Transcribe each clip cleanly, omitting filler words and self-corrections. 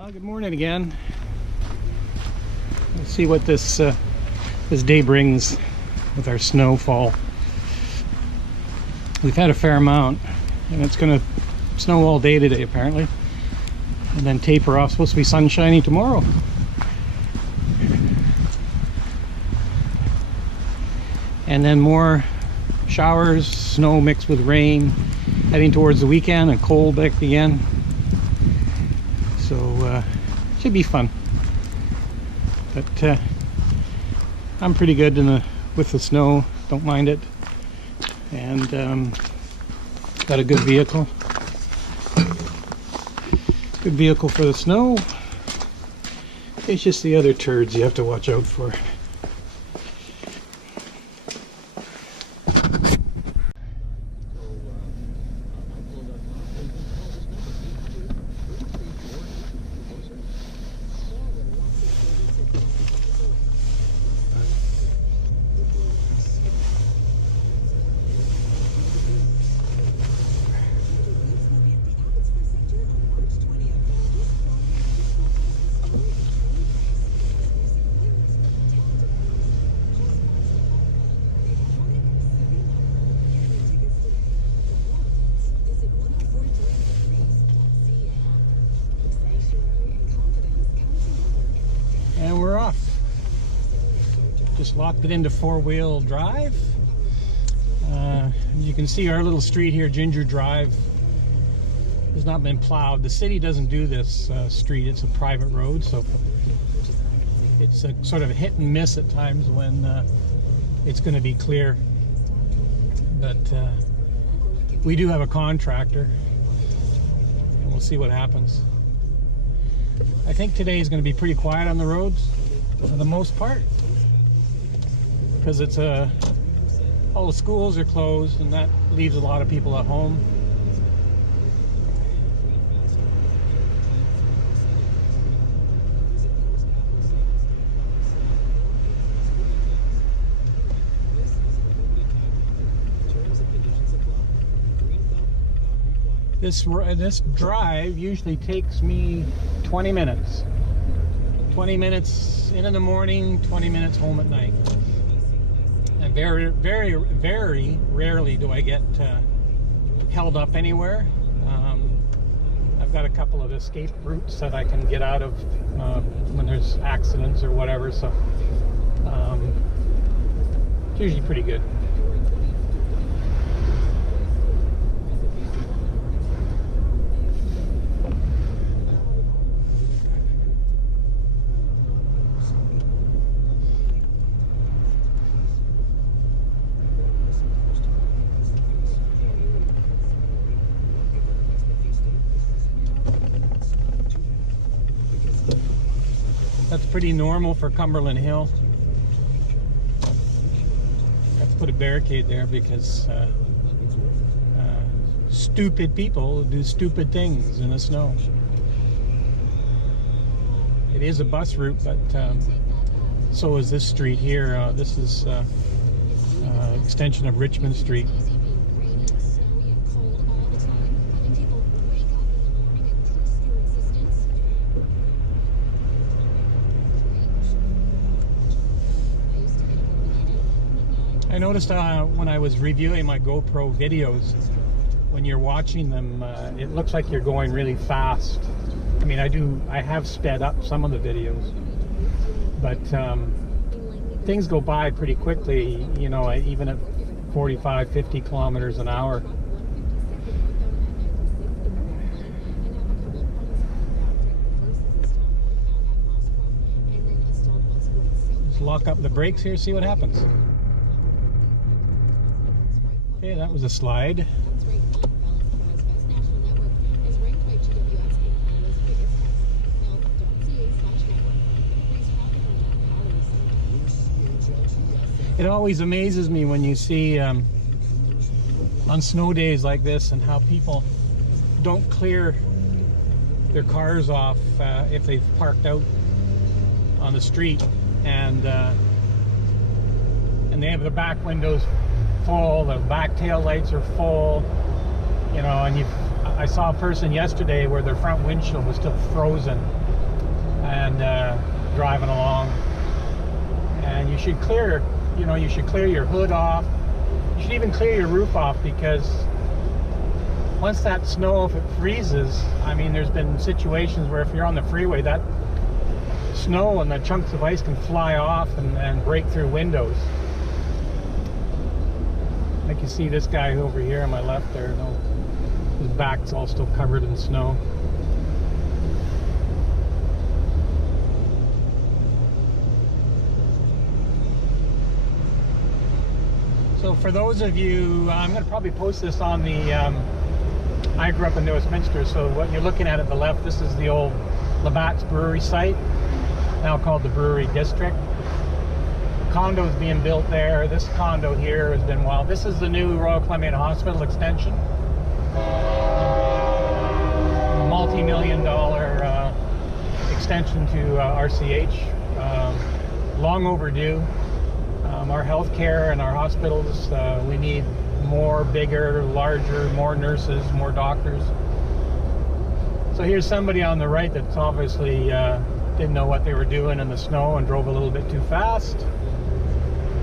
Well, good morning again. Let's see what this day brings with our snowfall. We've had a fair amount, and it's going to snow all day today apparently, and then taper off. Supposed to be sunshiny tomorrow. And then more showers, snow mixed with rain, heading towards the weekend, and cold back again. So should be fun. But I'm pretty good with the snow. Don't mind it, and got a good vehicle. Good vehicle for the snow. It's just the other turds you have to watch out for. And we're off. Just locked it into four-wheel drive. You can see our little street here, Ginger Drive, has not been plowed. The city doesn't do this street. It's a private road, so it's a sort of hit and miss at times when it's going to be clear. But we do have a contractor, and we'll see what happens. I think today is going to be pretty quiet on the roads for the most part, because it's all the schools are closed, and that leaves a lot of people at home. This drive usually takes me 20 minutes. 20 minutes in the morning, 20 minutes home at night. And very, very, very rarely do I get held up anywhere. I've got a couple of escape routes that I can get out of when there's accidents or whatever, so it's usually pretty good. That's pretty normal for Cumberland Hill. I have to put a barricade there because stupid people do stupid things in the snow. It is a bus route, but so is this street here. This is extension of Richmond Street. I noticed when I was reviewing my GoPro videos, when you're watching them, it looks like you're going really fast. I mean, I have sped up some of the videos, but things go by pretty quickly, you know, even at 45, 50 kilometers an hour. Just lock up the brakes here, see what happens. Okay, that was a slide. It always amazes me when you see on snow days like this, and how people don't clear their cars off if they've parked out on the street, and they have the back windows full, the back tail lights are full, you know, and I saw a person yesterday where their front windshield was still frozen, and driving along. And you should clear, you should clear your hood off. You should even clear your roof off, because once that snow, if it freezes, I mean, there's been situations where if you're on the freeway, that snow and the chunks of ice can fly off and break through windows. Like you see this guy over here on my left there, his back's all still covered in snow. So for those of you, I'm going to probably post this on the, I grew up in Westminster, so what you're looking at the left, this is the old Labatt's Brewery site, now called the Brewery District. Condos being built there. This condo here has been wild. This is the new Royal Columbian Hospital extension. Multi-million-dollar extension to RCH. Long overdue. Our healthcare and our hospitals, we need more, bigger, larger, more nurses, more doctors. So here's somebody on the right that's obviously didn't know what they were doing in the snow and drove a little bit too fast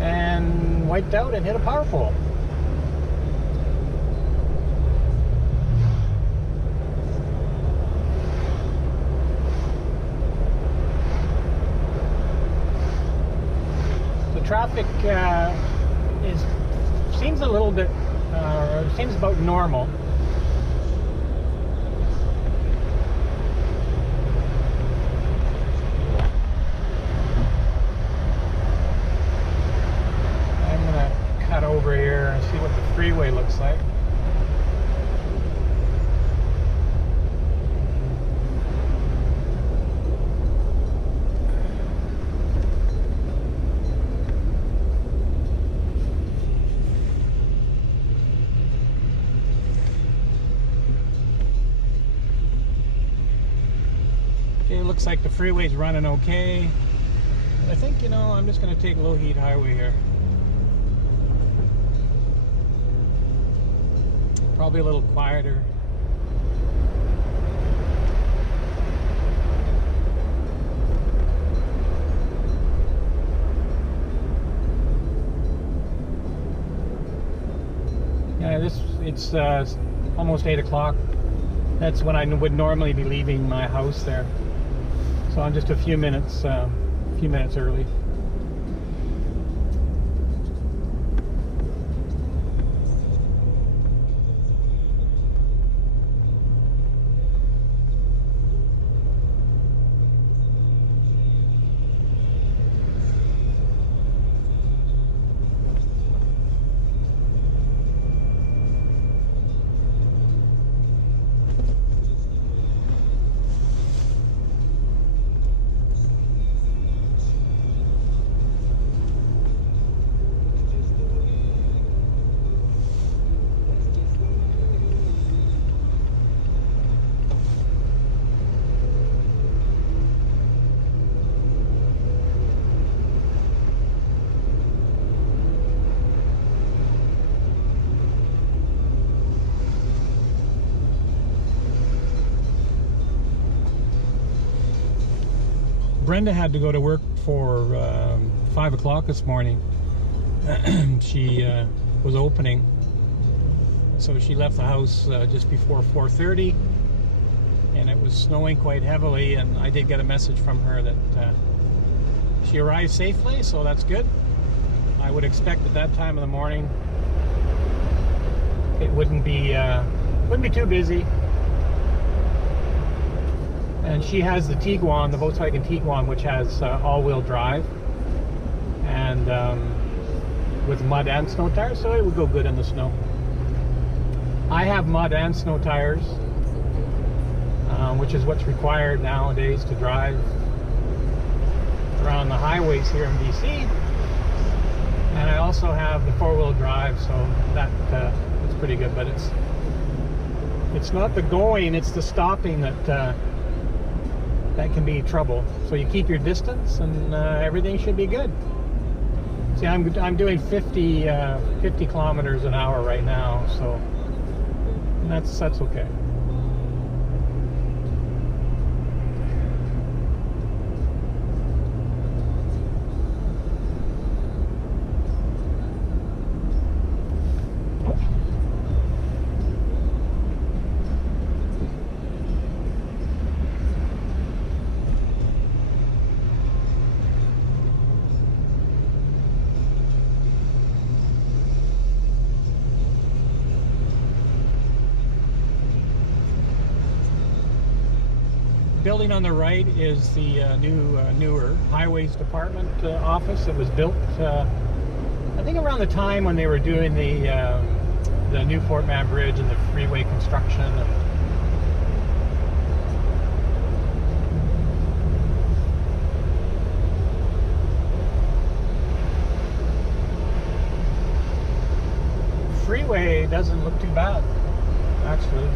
and wiped out and hit a power pole. The traffic seems a little bit, seems about normal. Over here and see what the freeway looks like. Okay, it looks like the freeway's running okay. I think, I'm just going to take low heat highway here. Probably a little quieter. Yeah, it's almost 8 o'clock. That's when I would normally be leaving my house there. So I'm just a few minutes early. Brenda had to go to work for 5 o'clock this morning. She was opening, so she left the house just before 4:30, and it was snowing quite heavily, and I did get a message from her that she arrived safely, so that's good. I would expect at that time of the morning it wouldn't be too busy. And she has the Tiguan, the Volkswagen Tiguan, which has all-wheel drive and with mud and snow tires, so it would go good in the snow. I have mud and snow tires, which is what's required nowadays to drive around the highways here in BC. And I also have the four-wheel drive, so that's pretty good. But it's not the going, it's the stopping that can be trouble. So you keep your distance, and everything should be good. See, I'm doing 50 kilometers an hour right now, so that's okay. building on the right is the newer Highways Department office. It was built, I think, around the time when they were doing the new Fort Man Bridge and the freeway construction. Freeway doesn't look too bad, actually.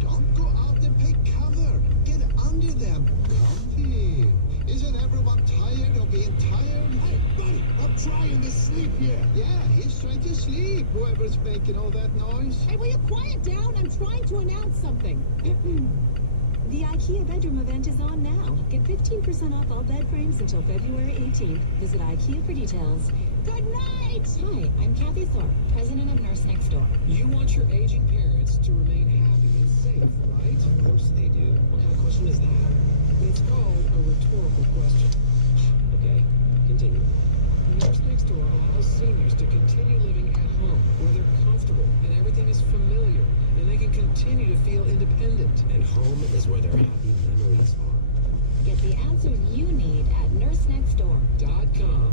Don't go out and take cover. Get under them. Comfy. Isn't everyone tired of being tired? Hey, buddy, I'm trying to sleep here. Yeah, he's trying to sleep. Whoever's making all that noise. Hey, will you quiet down? I'm trying to announce something. The IKEA bedroom event is on now. Get 15% off all bed frames until February 18th. Visit IKEA for details. Good night! Hi, I'm Kathy Thorpe, president of Nurse Next Door. You want your aging parents to remain happy and safe, right? Of course they do. What kind of question is that? It's called a rhetorical question. Okay, continue. Nurse Next Door allows seniors to continue living at home where they're comfortable and everything is familiar and they can continue to feel independent. And home is where their happy memories are. Get the answers you need at nursenextdoor.com.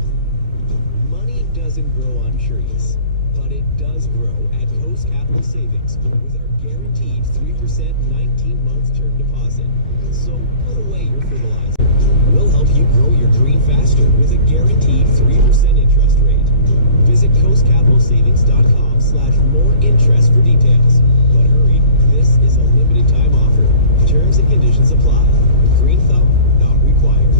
Money doesn't grow on trees, but it does grow at Coast Capital Savings with our guaranteed 3% 19-month term deposit. So put away your fertilizer. We'll help you grow your green faster with a guaranteed 3% interest rate. Visit coastcapitalsavings.com/more interest for details. But hurry, this is a limited time offer. Terms and conditions apply. Green thumb not required.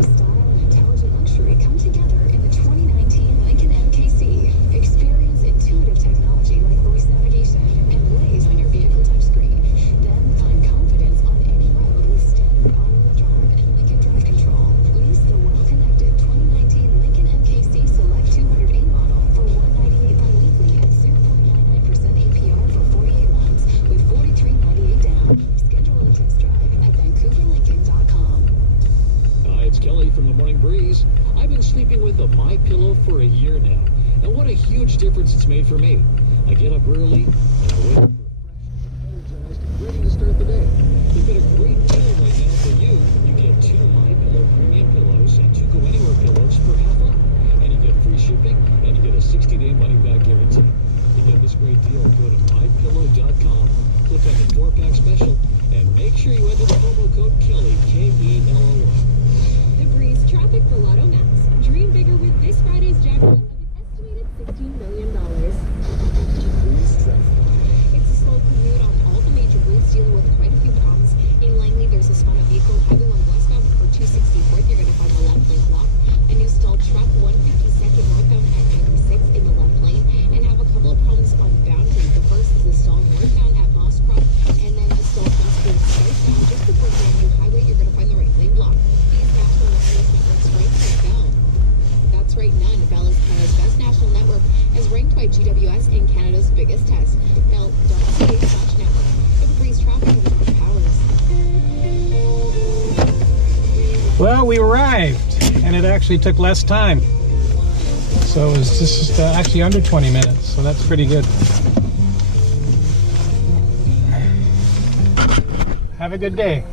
Style and intelligent luxury come together in the 2019 Lincoln MKC. Experience intuitive technology like voice navigation and Waze on your vehicle touchscreen. Then find confidence on any road with standard all-wheel drive and Lincoln Drive Control. Lease the well-connected 2019 Lincoln MKC Select 200A model for $198 bi-weekly at 0.99% APR for 48 months with $43.98 down. Schedule a test drive at VancouverLincoln.com. Hi, it's Kelly from the Morning Breeze. I've been sleeping with a My Pillow for a year now, and what a huge difference it's made for me. I get up early, and I wake up refreshed, energized, ready to start the day. They've got a great deal right now for you. You get 2 My Pillow premium pillows and 2 Go Anywhere pillows for half off, and you get free shipping, and you get a 60-day money-back guarantee. To get this great deal, go to mypillow.com, click on the 4-pack special, and make sure you enter the promo code Kelly, K-E-L-L-Y. The Breeze traffic for Lotto Max. Dream bigger with this Friday's jackpot of an estimated $16 million. Breeze traffic. It's a slow commute on all the major routes, dealing with quite a few problems. In Langley, there's a spun vehicle heading on westbound for 264th. You're going to find the left lane block. A new stalled truck, 152nd northbound at 96 in the left lane. And have a couple of problems on boundaries. The first is the stall northbound at Mosscroft, and then the stall southbound just before Grand New Highway. You're going to find the right lane block. These national wireless networks right this test. Belt.ca/network. For the Breeze traffic and weather powers. Well, we arrived, and it actually took less time. So it was just actually under 20 minutes, so that's pretty good. Have a good day.